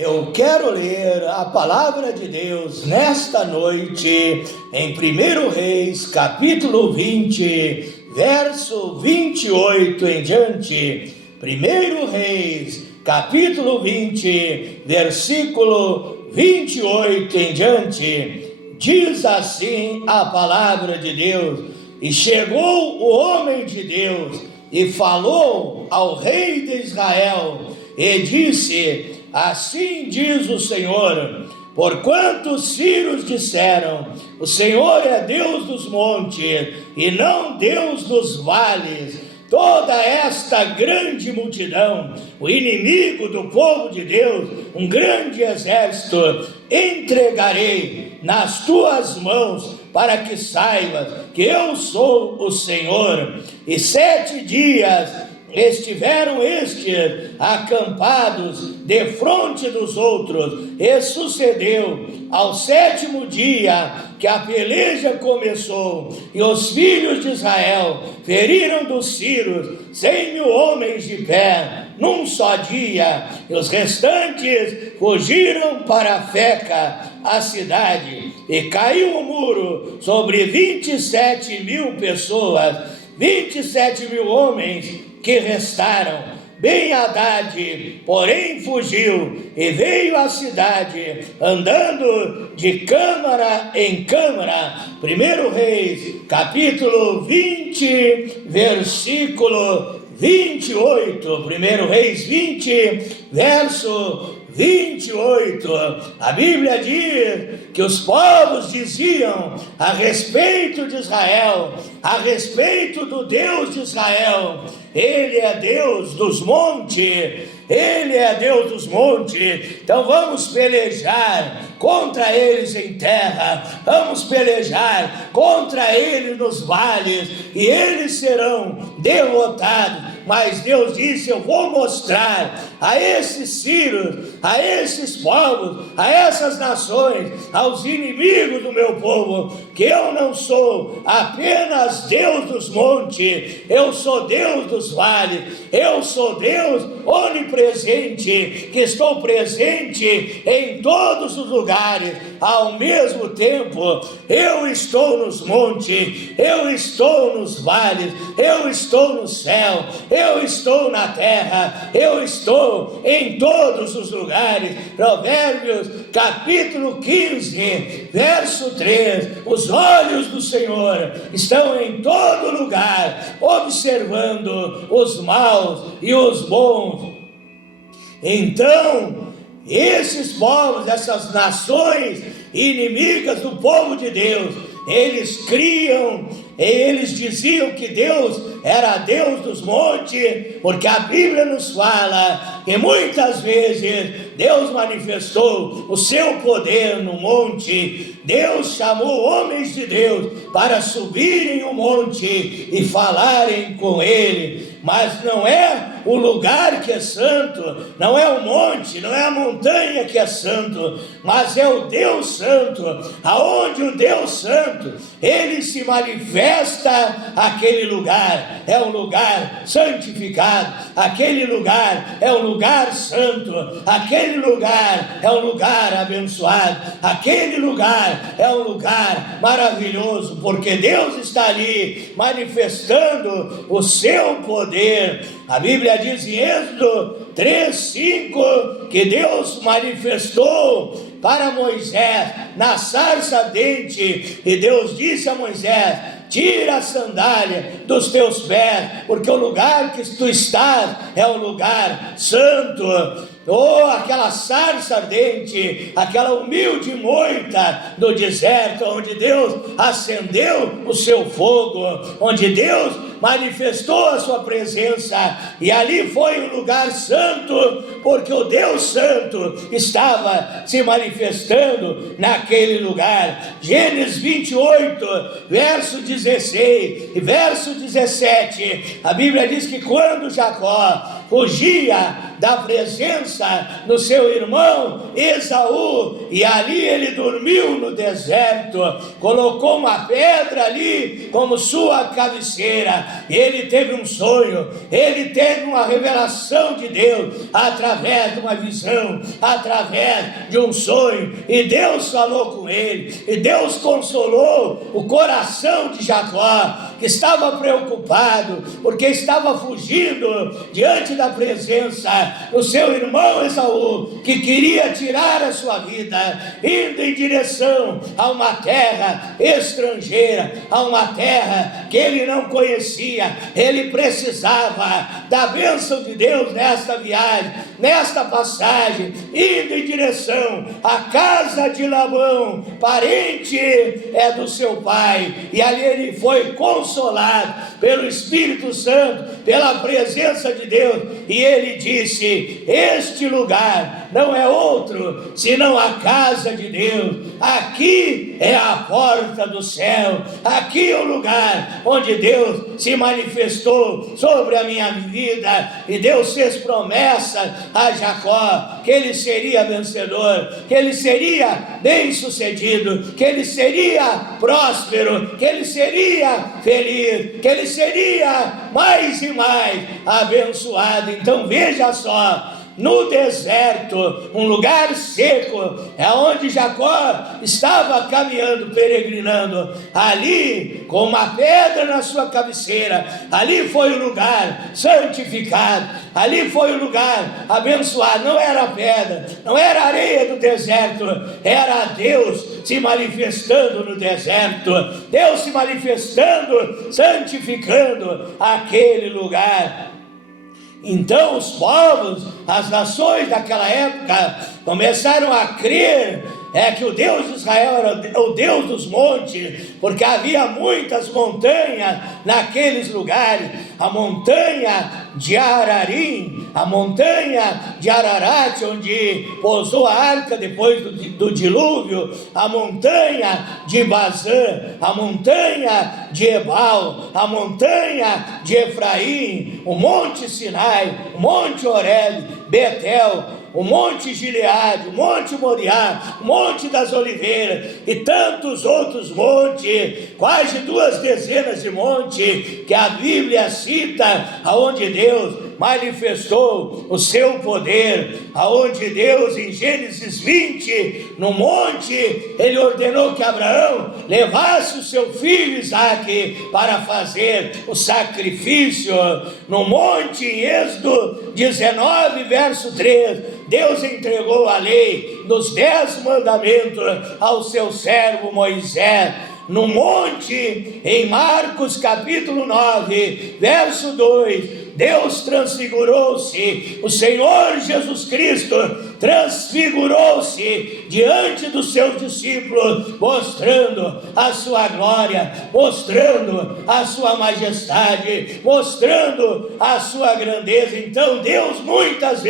Eu quero ler a palavra de Deus nesta noite em 1 Reis, capítulo 20, verso 28 em diante. 1 Reis, capítulo 20, versículo 28 em diante. Diz assim a palavra de Deus: E chegou o homem de Deus e falou ao rei de Israel e disse: Assim diz o Senhor, porquanto os sírios disseram: o Senhor é Deus dos montes e não Deus dos vales, toda esta grande multidão, o inimigo do povo de Deus, um grande exército, entregarei nas tuas mãos, para que saibas que eu sou o Senhor. E 7 dias estiveram estes acampados defronte dos outros, e sucedeu ao 7º dia que a peleja começou, e os filhos de Israel feriram dos sírios 100.000 homens de pé num só dia, e os restantes fugiram para Feca, a cidade, e caiu o muro sobre 27.000 pessoas, 27.000 homens que restaram. Ben-Hadad, porém, fugiu e veio à cidade, andando de câmara em câmara. 1 Reis, capítulo 20, versículo 28. 1 Reis 20, verso 28, a Bíblia diz que os povos diziam a respeito de Israel, a respeito do Deus de Israel: Ele é Deus dos montes, Ele é Deus dos montes. Então vamos pelejar contra eles em terra, vamos pelejar contra eles nos vales, e eles serão derrotados. Mas Deus disse: eu vou mostrar a esses sírios, a esses povos, a essas nações, aos inimigos do meu povo, que eu não sou apenas Deus dos montes, eu sou Deus dos vales, eu sou Deus onipresente, que estou presente em todos os lugares, ao mesmo tempo. Eu estou nos montes, eu estou nos vales, eu estou no céu, eu estou na terra, eu estou em todos os lugares. Provérbios capítulo 15, verso 3, os olhos do Senhor estão em todo lugar, observando os maus e os bons. Então, esses povos, essas nações inimigas do povo de Deus, eles criam, eles diziam que Deus era Deus dos montes, porque a Bíblia nos fala que muitas vezes Deus manifestou o seu poder no monte. Deus chamou homens de Deus para subirem o monte e falarem com Ele, mas não é o lugar que é santo, não é o monte, não é a montanha que é santo, mas é o Deus santo. Aonde o Deus santo, Ele se manifesta, aquele lugar é um lugar santificado, aquele lugar é um lugar santo, aquele lugar é um lugar abençoado, aquele lugar é um lugar maravilhoso, porque Deus está ali manifestando o seu poder. A Bíblia diz em Êxodo 3:5 que Deus manifestou para Moisés na sarça ardente, e Deus disse a Moisés: tira a sandália dos teus pés, porque o lugar que tu estás é um lugar santo. Oh, aquela sarça ardente, aquela humilde moita do deserto, onde Deus acendeu o seu fogo, onde Deus manifestou a sua presença, e ali foi um lugar santo, porque o Deus santo estava se manifestando naquele lugar. Gênesis 28, verso 16 e verso 17, a Bíblia diz que quando Jacó fugia da presença do seu irmão Esaú, e ali ele dormiu no deserto, colocou uma pedra ali como sua cabeceira. Ele teve um sonho, ele teve uma revelação de Deus, através de uma visão, através de um sonho, e Deus falou com ele, e Deus consolou o coração de Jacó, que estava preocupado, porque estava fugindo diante da presença do seu irmão Esaú, que queria tirar a sua vida, indo em direção a uma terra estrangeira, a uma terra que ele não conhecia. Ele precisava da bênção de Deus nesta viagem, nesta passagem, indo em direção à casa de Labão, parente do seu pai, e ali ele foi consolado pelo Espírito Santo, pela presença de Deus, e ele disse: este lugar não é outro senão a casa de Deus. Aqui é a porta do céu, aqui é o lugar onde Deus se manifestou sobre a minha vida, e Deus fez promessa a Jacó que ele seria vencedor, que ele seria bem sucedido, que ele seria próspero, que ele seria feliz, que ele seria mais e mais abençoado. Então veja só, no deserto, um lugar seco, é onde Jacó estava caminhando, peregrinando, ali com uma pedra na sua cabeceira, ali foi o lugar santificado, ali foi o lugar abençoado. Não era pedra, não era areia do deserto, era Deus se manifestando no deserto, Deus se manifestando, santificando aquele lugar. Então os povos, as nações daquela época começaram a crer que o Deus de Israel era o Deus dos montes, porque havia muitas montanhas naqueles lugares. A montanha de Ararim, a montanha de Ararat, onde pousou a arca depois do dilúvio, a montanha de Bazã, a montanha de Ebal, a montanha de Efraim, o monte Sinai, o monte Horebe, Betel, o monte Gileade, o monte Moriá, o monte das oliveiras e tantos outros montes, quase 2 dezenas de montes que a Bíblia cita, aonde Deus manifestou o seu poder, aonde Deus, em Gênesis 20, no monte, ele ordenou que Abraão levasse o seu filho Isaque para fazer o sacrifício. No monte, em Êxodo 19, verso 3, Deus entregou a lei dos 10 mandamentos ao seu servo Moisés. No monte, em Marcos capítulo 9, verso 2, Deus transfigurou-se, o Senhor Jesus Cristo transfigurou-se diante dos seus discípulos, mostrando a sua glória, mostrando a sua majestade, mostrando a sua grandeza. Então Deus muitas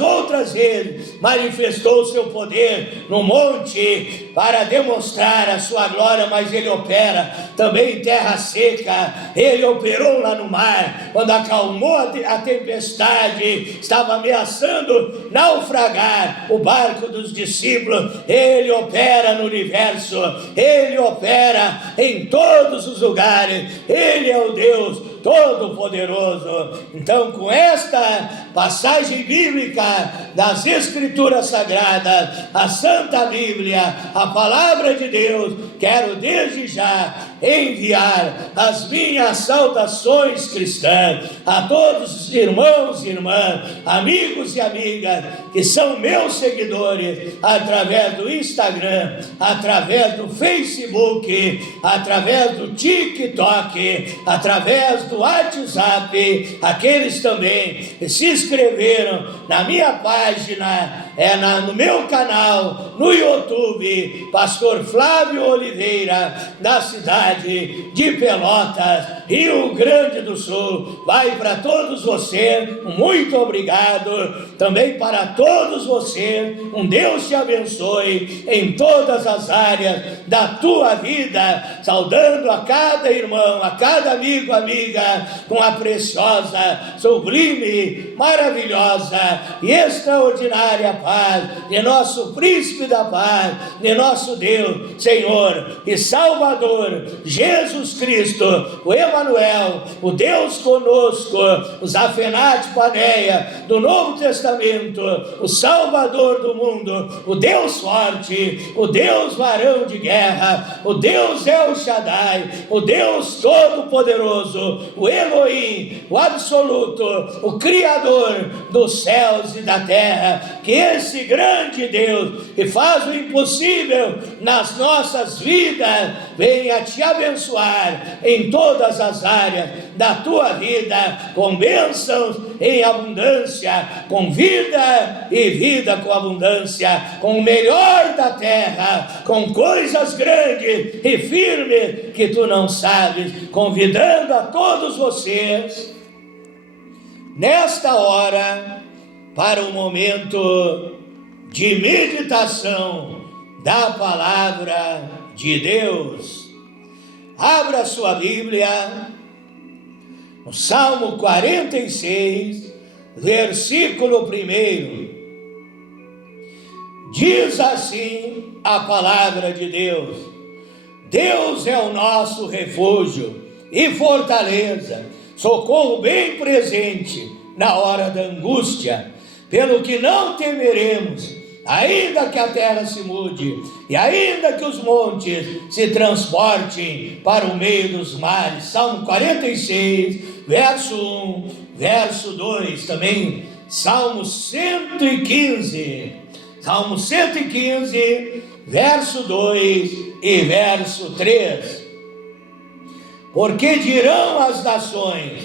outras vezes manifestou o seu poder no monte para demonstrar a sua glória, mas ele opera também em terra seca. Ele operou lá no mar, quando acalmou a tempestade, estava ameaçando naufragar o barco dos discípulos. Ele opera no universo, ele opera em todos os lugares, ele é o Deus Todo-Poderoso. Então, com esta passagem bíblica das Escrituras Sagradas, a Santa Bíblia, a Palavra de Deus, quero desde já enviar as minhas saudações cristãs a todos os irmãos e irmãs, amigos e amigas que são meus seguidores através do Instagram, através do Facebook, através do TikTok, através do WhatsApp, aqueles também que se inscreveram na minha página, no meu canal, no YouTube, Pastor Flávio Oliveira, da cidade de Pelotas. Rio Grande do Sul. Vai para todos vocês, muito obrigado. Também para todos vocês, Deus te abençoe em todas as áreas da tua vida, saudando a cada irmão, a cada amigo, amiga, com a preciosa, sublime, maravilhosa e extraordinária paz de nosso príncipe da paz, de nosso Deus, Senhor e Salvador, Jesus Cristo, o Emanuel, o Deus conosco, o Zafenate Paneia do Novo Testamento, o Salvador do mundo, o Deus forte, o Deus varão de guerra, o Deus El Shaddai, o Deus Todo-Poderoso, o Elohim, o Absoluto, o Criador dos céus e da terra, que esse grande Deus que faz o impossível nas nossas vidas venha te abençoar em todas as áreas da tua vida, com bênçãos em abundância, com vida e vida com abundância, com o melhor da terra, com coisas grandes e firmes que tu não sabes, convidando a todos vocês nesta hora para o momento de meditação da palavra de Deus. Abra sua Bíblia no Salmo 46, versículo 1. Diz assim a palavra de Deus: Deus é o nosso refúgio e fortaleza, socorro bem presente na hora da angústia, pelo que não temeremos, ainda que a terra se mude, e ainda que os montes se transportem para o meio dos mares. Salmo 46, verso 1, verso 2, também Salmo 115, Salmo 115, verso 2 e verso 3. Porque dirão as nações: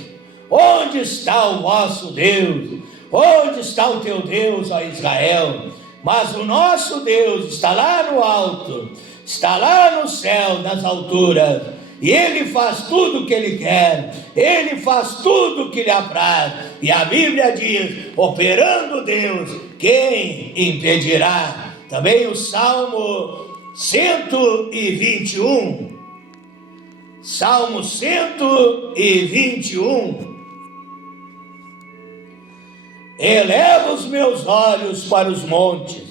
onde está o vosso Deus? Onde está o teu Deus, ó Israel? Mas o nosso Deus está lá no alto, está lá no céu, nas alturas, e Ele faz tudo o que Ele quer, Ele faz tudo o que lhe apraz. E a Bíblia diz: operando Deus, quem impedirá? Também o Salmo 121, Salmo 121. Eleva os meus olhos para os montes,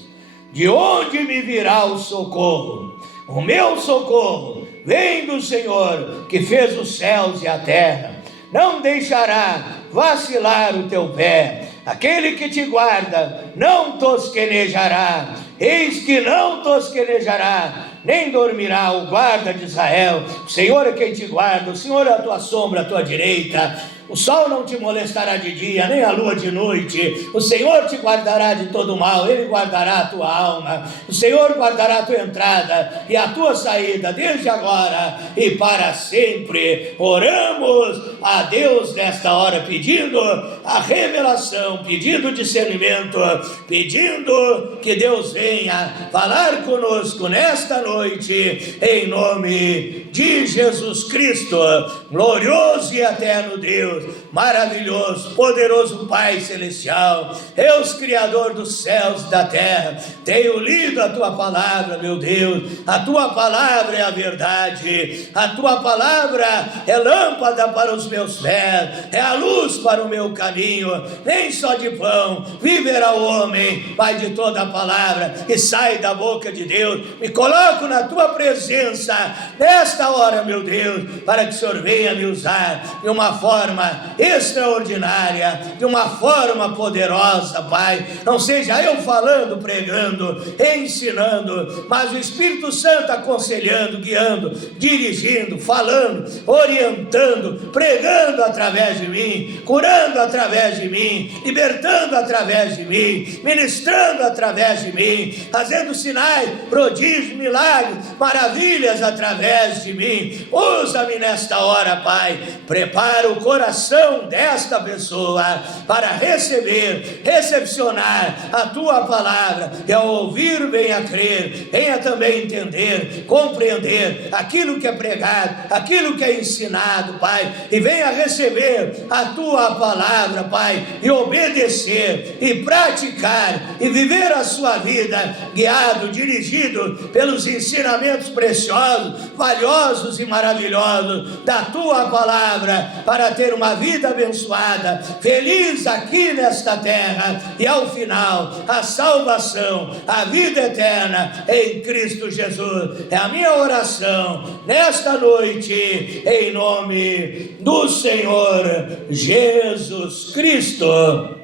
de onde me virá o socorro? O meu socorro vem do Senhor, que fez os céus e a terra. Não deixará vacilar o teu pé. Aquele que te guarda não tosquenejará. Eis que não tosquenejará, nem dormirá o guarda de Israel. O Senhor é quem te guarda, o Senhor é a tua sombra, a tua direita. O sol não te molestará de dia, nem a lua de noite. O Senhor te guardará de todo mal, Ele guardará a tua alma. O Senhor guardará a tua entrada e a tua saída, desde agora e para sempre. Oramos a Deus nesta hora, pedindo a revelação, pedindo discernimento, pedindo que Deus venha falar conosco nesta noite, em nome de Jesus Cristo. Glorioso e eterno Deus, maravilhoso, poderoso Pai Celestial, Deus Criador dos céus e da terra, tenho lido a Tua palavra, meu Deus. A Tua palavra é a verdade, a Tua palavra é lâmpada para os meus pés, é a luz para o meu caminho. Nem só de pão viverá o homem, Pai, de toda a palavra que sai da boca de Deus. Me coloco na Tua presença nesta hora, meu Deus, para que o Senhor venha me usar de uma forma extraordinária, de uma forma poderosa, Pai. Não seja eu falando, pregando, ensinando, mas o Espírito Santo aconselhando, guiando, dirigindo, falando, orientando, pregando através de mim, curando através de mim, libertando através de mim, ministrando através de mim, fazendo sinais, prodígios, milagres, maravilhas através de de mim. Usa-me nesta hora, Pai. Prepara o coração desta pessoa para recepcionar a Tua palavra. E ao ouvir, venha crer, venha também entender, compreender aquilo que é pregado, aquilo que é ensinado, Pai. E venha receber a Tua palavra, Pai, e obedecer, e praticar, e viver a sua vida guiado, dirigido pelos ensinamentos preciosos, valiosos e maravilhosos da Tua palavra, para ter uma vida abençoada, feliz aqui nesta terra, e ao final, a salvação, a vida eterna em Cristo Jesus. É a minha oração nesta noite, em nome do Senhor Jesus Cristo.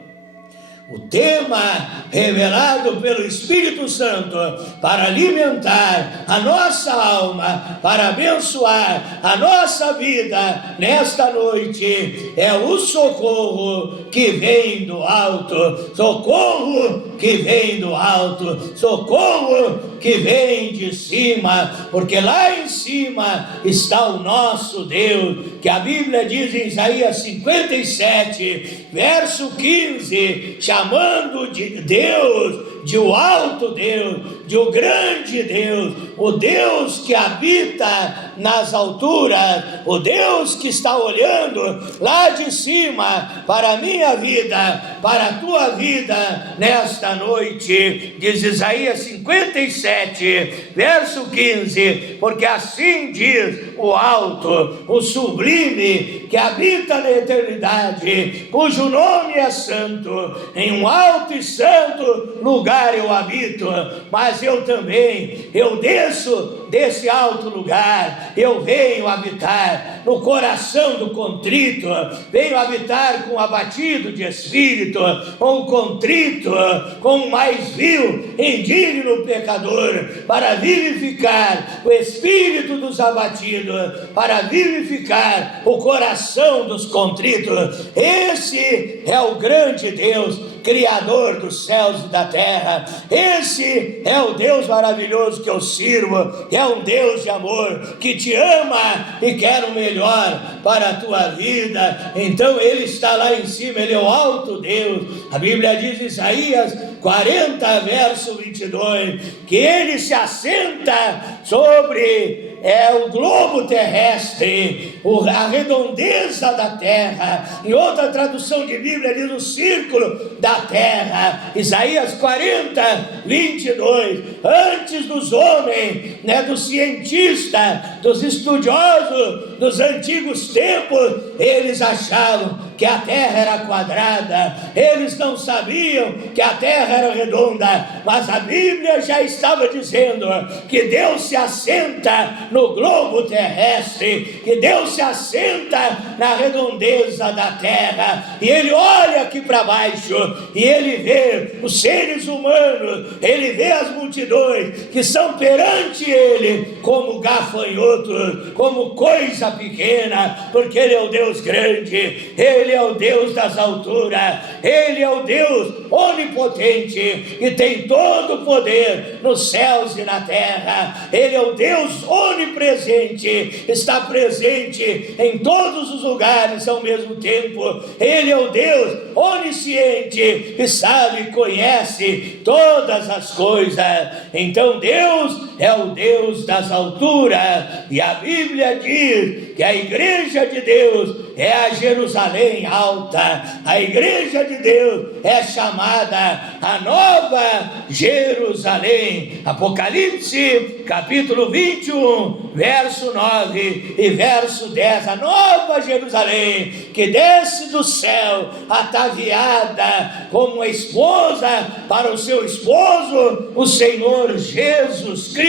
O tema revelado pelo Espírito Santo para alimentar a nossa alma, para abençoar a nossa vida nesta noite é o socorro que vem do alto, socorro que vem do alto, socorro que vem de cima, porque lá em cima está o nosso Deus, que a Bíblia diz em Isaías 57, verso 15, chamando de Deus, de o alto Deus, de o grande Deus, o Deus que habita nas alturas, o Deus que está olhando lá de cima para a minha vida, para a tua vida nesta noite. Diz Isaías 57, verso 15, porque assim diz o alto, o sublime, que habita na eternidade, cujo nome é santo, em um alto e santo lugar eu habito, mas eu também, eu desço desse alto lugar, eu venho habitar no coração do contrito, venho habitar com o abatido de espírito, com o contrito, com o mais vil, indigno pecador, para vivificar o espírito dos abatidos, para vivificar o coração dos contritos. Esse é o grande Deus, Criador dos céus e da terra. Esse é o Deus maravilhoso que eu sirvo, é um Deus de amor, que te ama e quer o melhor para a tua vida. Então Ele está lá em cima, Ele é o alto Deus. A Bíblia diz em Isaías 40, verso 22, que Ele se assenta sobre o globo terrestre, a redondeza da terra. Em outra tradução de Bíblia diz o círculo da terra. Isaías 40, 22, antes dos homens, dos cientistas, dos estudiosos dos antigos tempos, eles achavam que a terra era quadrada, eles não sabiam que a terra era redonda, mas a Bíblia já estava dizendo que Deus se assenta no globo terrestre, que Deus se assenta na redondeza da terra, e Ele olha aqui para baixo, e Ele vê os seres humanos, Ele vê as multidões que são perante Ele como gafanhotos, como coisa pequena, porque Ele é o Deus grande, Ele é o Deus das alturas, Ele é o Deus onipotente e tem todo o poder nos céus e na terra. Ele é o Deus onipresente, está presente em todos os lugares ao mesmo tempo. Ele é o Deus onisciente e sabe, conhece todas as coisas. Então Deus é o Deus das alturas, e a Bíblia diz que a igreja de Deus é a Jerusalém alta, a igreja de Deus é chamada a Nova Jerusalém. Apocalipse capítulo 21, verso 9 e verso 10, a Nova Jerusalém que desce do céu, ataviada como uma esposa para o seu esposo, o Senhor Jesus Cristo.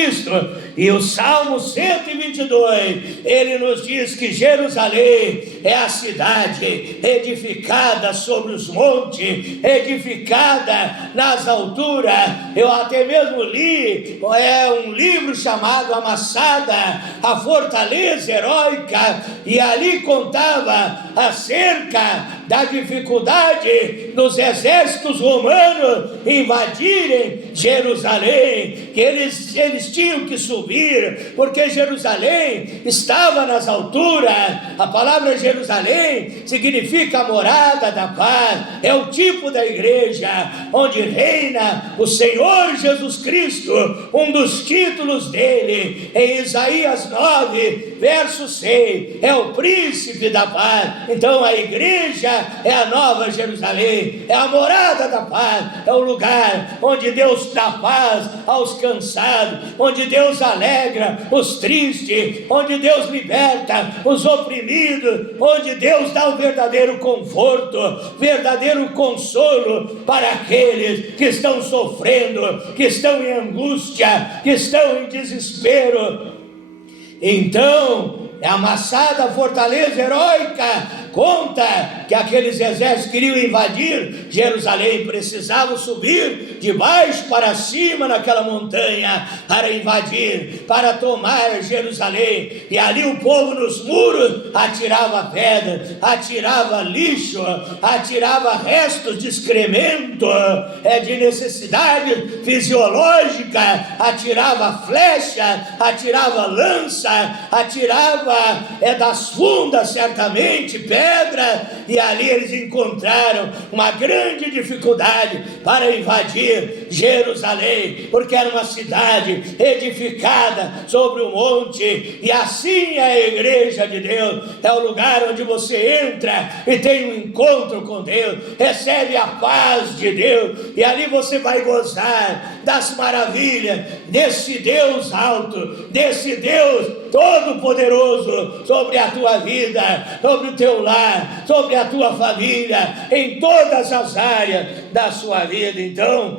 E o Salmo 122, ele nos diz que Jerusalém é a cidade edificada sobre os montes, edificada nas alturas. Eu até mesmo li um livro chamado Amassada, a Fortaleza Heróica, e ali contava acerca da dificuldade dos exércitos romanos invadirem Jerusalém, que eles tinham que subir, porque Jerusalém estava nas alturas. A palavra Jerusalém significa a morada da paz, é o tipo da igreja onde reina o Senhor Jesus Cristo. Um dos títulos dele, em Isaías 9, verso 6, é o príncipe da paz. Então a igreja é a nova Jerusalém, é a morada da paz, é o lugar onde Deus dá paz aos cansados, onde Deus alegra os tristes, onde Deus liberta os oprimidos, onde Deus dá o verdadeiro conforto, verdadeiro consolo para aqueles que estão sofrendo, que estão em angústia, que estão em desespero. Então, a amassada fortaleza heróica conta que aqueles exércitos queriam invadir Jerusalém, precisavam subir de baixo para cima naquela montanha para invadir, para tomar Jerusalém. E ali o povo nos muros atirava pedra, atirava lixo, atirava restos de excremento, de necessidade fisiológica, atirava flecha, atirava lança, atirava das fundas certamente pedra, e ali eles encontraram uma grande dificuldade para invadir Jerusalém, porque era uma cidade edificada sobre um monte. E assim é a igreja de Deus, é o lugar onde você entra e tem um encontro com Deus, recebe a paz de Deus, e ali você vai gozar das maravilhas desse Deus alto, desse Deus todo-poderoso sobre a tua vida, sobre o teu lar, sobre a tua família, em todas as áreas da sua vida. Então,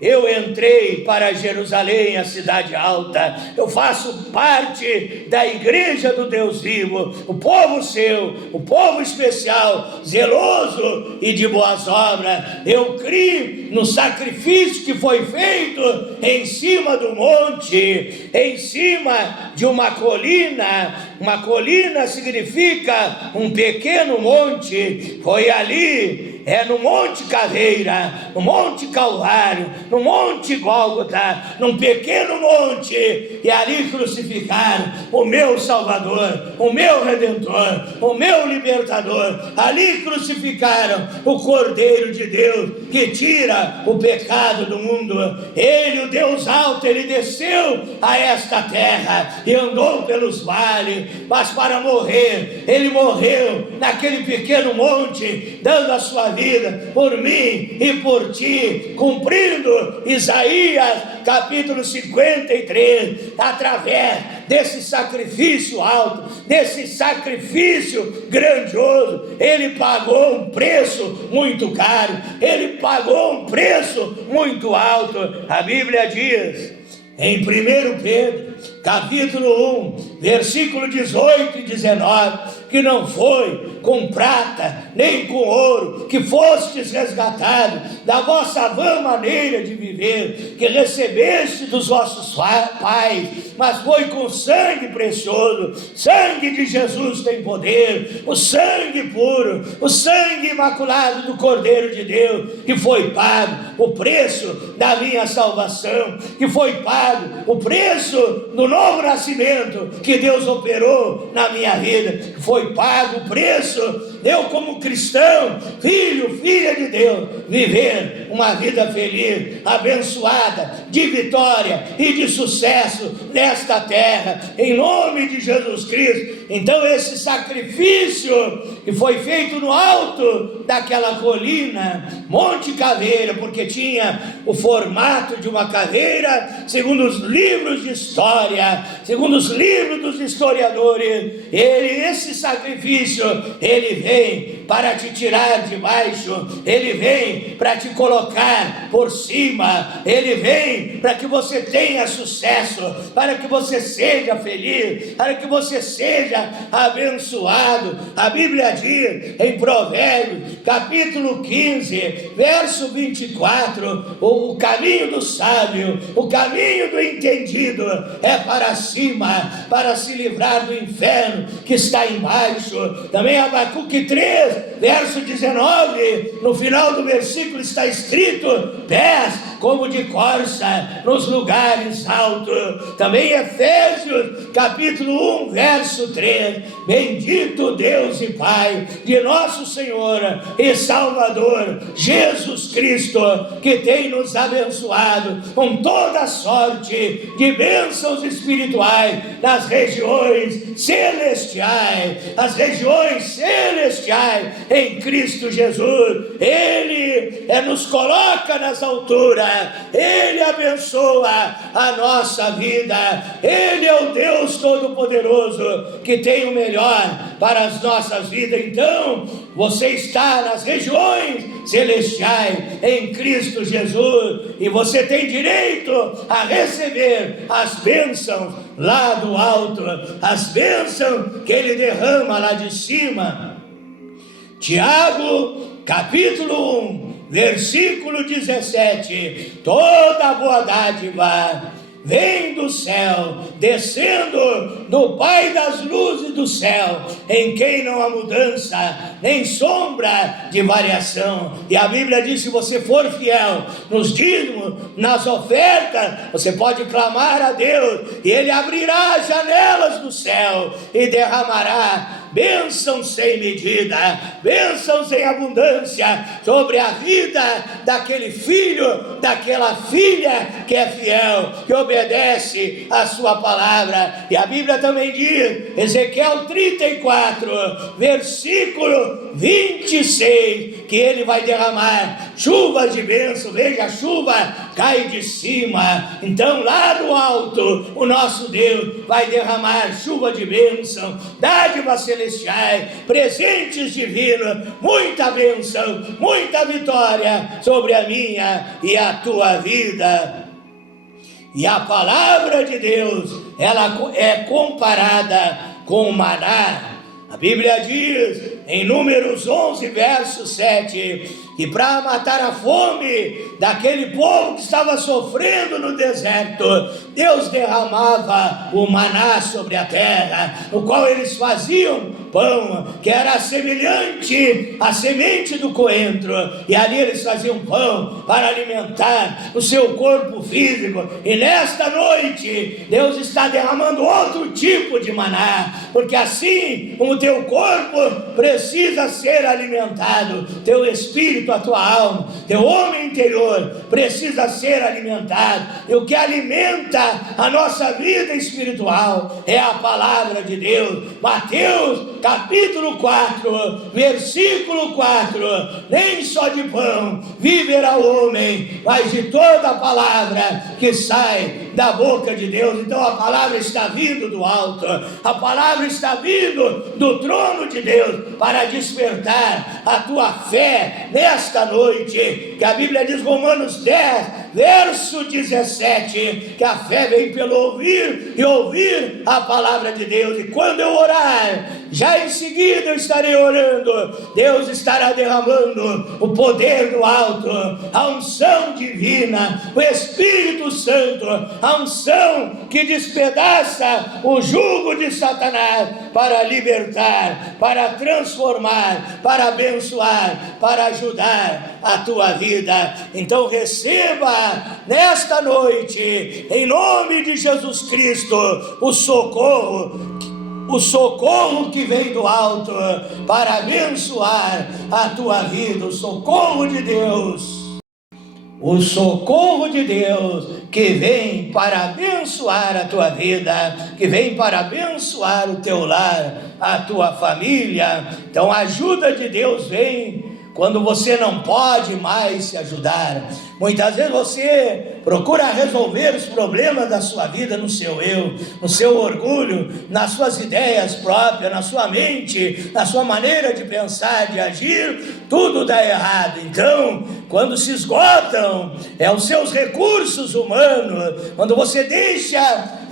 eu entrei para Jerusalém, a cidade alta. Eu faço parte da igreja do Deus vivo, o povo seu, o povo especial, zeloso e de boas obras. Eu criei no sacrifício que foi feito em cima do monte, em cima de uma colina. Uma colina significa um pequeno monte. Foi ali, no Monte Caveira, no Monte Calvário, no Monte Gólgota, num pequeno monte, e ali crucificaram o meu Salvador, o meu Redentor, o meu Libertador. Ali crucificaram o Cordeiro de Deus, que tira o pecado do mundo. Ele, o Deus alto, ele desceu a esta terra e andou pelos vales, mas para morrer, ele morreu naquele pequeno monte, dando a sua vida por mim e por ti, cumprindo Isaías capítulo 53, através desse sacrifício alto, desse sacrifício grandioso. Ele pagou um preço muito caro, ele pagou um preço muito alto. A Bíblia diz em 1 Pedro capítulo 1, versículo 18 e 19, que não foi com prata nem com ouro que fostes resgatados da vossa vã maneira de viver, que recebeste dos vossos pais, mas foi com sangue precioso. Sangue de Jesus tem poder, o sangue puro, o sangue imaculado do Cordeiro de Deus, que foi pago o preço da minha salvação, que foi pago o preço do novo nascimento que Deus operou na minha vida, que foi pago o preço. Eu, como cristão, filho, filha de Deus, viver uma vida feliz, abençoada, de vitória e de sucesso nesta terra, em nome de Jesus Cristo. Então esse sacrifício que foi feito no alto daquela colina, Monte Caveira, porque tinha o formato de uma caveira, segundo os livros de história, segundo os livros dos historiadores, esse sacrifício, ele vem para te tirar de baixo, ele vem para te colocar por cima, ele vem para que você tenha sucesso, para que você seja feliz, para que você seja seja abençoado. A Bíblia diz em Provérbios, capítulo 15, verso 24, o caminho do sábio, o caminho do entendido é para cima, para se livrar do inferno que está embaixo. Também Abacuque 3, verso 19, no final do versículo está escrito: pés como de corça nos lugares altos. Também Efésios, capítulo 1, verso 3, bendito Deus e Pai de nosso Senhor e Salvador Jesus Cristo, que tem nos abençoado com toda sorte de bênçãos espirituais nas regiões celestiais, as regiões celestiais em Cristo Jesus. Ele nos coloca nas alturas, Ele abençoa a nossa vida. Ele é o Deus Todo-Poderoso que tem o melhor para as nossas vidas. Então, você está nas regiões celestiais em Cristo Jesus e você tem direito a receber as bênçãos lá do alto, as bênçãos que Ele derrama lá de cima. Tiago, capítulo 1, versículo 17: toda boa dádiva vem do céu, descendo do Pai das luzes do céu, em quem não há mudança, nem sombra de variação. E a Bíblia diz: se você for fiel nos dízimos, nas ofertas, você pode clamar a Deus, e Ele abrirá as janelas do céu e derramará bênçãos sem medida, bênçãos em abundância sobre a vida daquele filho, daquela filha que é fiel, que obedece a sua palavra. E a Bíblia também diz, Ezequiel 34, versículo 26, que Ele vai derramar chuvas de bênção. Veja, a chuva cai de cima. Então lá do alto o nosso Deus vai derramar chuva de bênção, dádivas celestiais, presentes divinos, muita bênção, muita vitória sobre a minha e a tua vida. E a palavra de Deus, ela é comparada com o maná. A Bíblia diz em Números 11, verso 7, que para matar a fome daquele povo que estava sofrendo no deserto, Deus derramava o maná sobre a terra, no qual eles faziam pão, que era semelhante à semente do coentro, e ali eles faziam pão para alimentar o seu corpo físico. E nesta noite, Deus está derramando outro tipo de maná, porque assim como o teu corpo precisa ser alimentado, teu espírito, a tua alma, teu homem interior precisa ser alimentado, e o que alimenta a nossa vida espiritual é a palavra de Deus. Mateus capítulo 4, versículo 4, nem só de pão viverá o homem, mas de toda a palavra que sai da boca de Deus. Então a palavra está vindo do alto, a palavra está vindo do trono de Deus para despertar a tua fé nesta noite, que a Bíblia diz, Romanos 10, verso 17, que a fé vem pelo ouvir e ouvir a palavra de Deus. E quando eu orar, já em seguida eu estarei orando, Deus estará derramando o poder do alto, a unção divina, o Espírito Santo, a unção que despedaça o jugo de Satanás para libertar, para transformar, para abençoar, para ajudar a tua vida. Então receba nesta noite, em nome de Jesus Cristo, o socorro que vem do alto para abençoar a tua vida, o socorro de Deus. O socorro de Deus que vem para abençoar a tua vida, que vem para abençoar o teu lar, a tua família. Então a ajuda de Deus vem quando você não pode mais se ajudar, Muitas vezes você procura resolver os problemas da sua vida no seu eu, no seu orgulho, nas suas ideias próprias, na sua mente, na sua maneira de pensar, de agir, tudo dá errado. Então, quando se esgotam os seus recursos humanos, quando você deixa,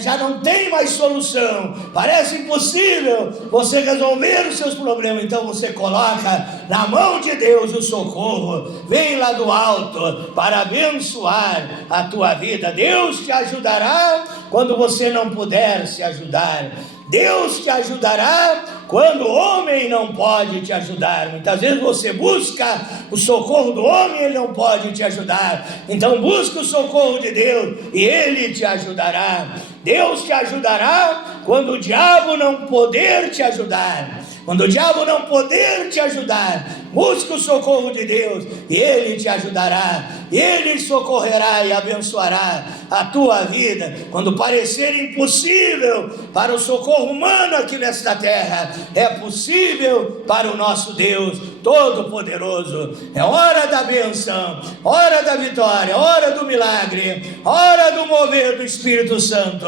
já não tem mais solução, parece impossível você resolver os seus problemas, então você coloca na mão de Deus o socorro, vem lá do alto para abençoar a tua vida. Deus te ajudará quando você não puder se ajudar. Deus te ajudará quando o homem não pode te ajudar. Muitas vezes você busca o socorro do homem, ele não pode te ajudar. Então busca o socorro de Deus e ele te ajudará. Deus te ajudará quando o diabo não poder te ajudar. Quando o diabo não poder te ajudar, busca o socorro de Deus e ele te ajudará. Ele socorrerá e abençoará a tua vida. Quando parecer impossível para o socorro humano aqui nesta terra, é possível para o nosso Deus Todo-Poderoso. É hora da bênção, hora da vitória, hora do milagre, hora do mover do Espírito Santo.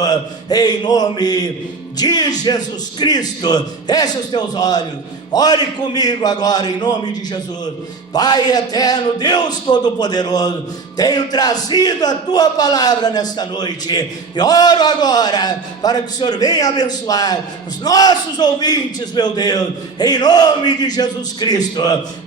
Em nome de Jesus Cristo, feche os teus olhos, ore comigo agora em nome de Jesus. Pai eterno, Deus Todo-Poderoso, tenho trazido a tua palavra nesta noite e oro agora para que o Senhor venha abençoar os nossos ouvintes, meu Deus, em nome de Jesus Cristo.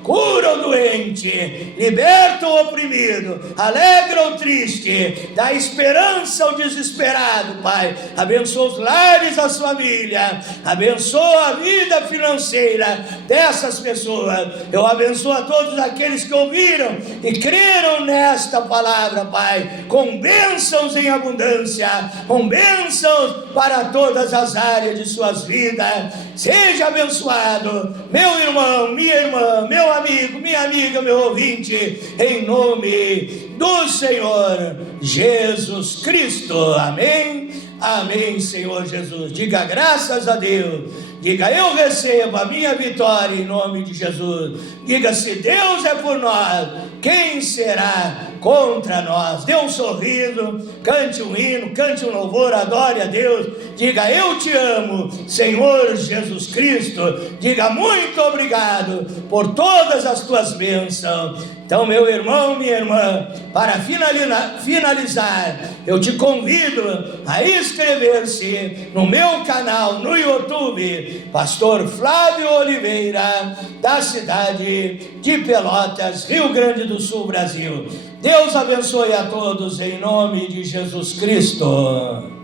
Cura o doente, liberta o oprimido, alegra o triste, dá esperança ao desesperado, Pai. Abençoa os lares, as famílias, abençoa a vida financeira dessas pessoas. Eu abençoo a todos aqueles que ouviram e creram nesta palavra, Pai, com bênçãos em abundância, com bênçãos para todas as áreas de suas vidas. Seja abençoado, meu irmão, minha irmã, meu amigo, minha amiga, meu ouvinte, em nome do Senhor Jesus Cristo. Amém. Amém, Senhor Jesus. Diga graças a Deus. Diga, eu recebo a minha vitória em nome de Jesus. Diga, se Deus é por nós, quem será contra nós? Dê um sorriso, cante um hino, cante um louvor, adore a Deus. Diga, eu te amo, Senhor Jesus Cristo. Diga, muito obrigado por todas as tuas bênçãos. Então, meu irmão, minha irmã, para finalizar, eu te convido a inscrever-se no meu canal no YouTube, Pastor Flávio Oliveira, da cidade de Pelotas, Rio Grande do Sul, Brasil. Deus abençoe a todos em nome de Jesus Cristo.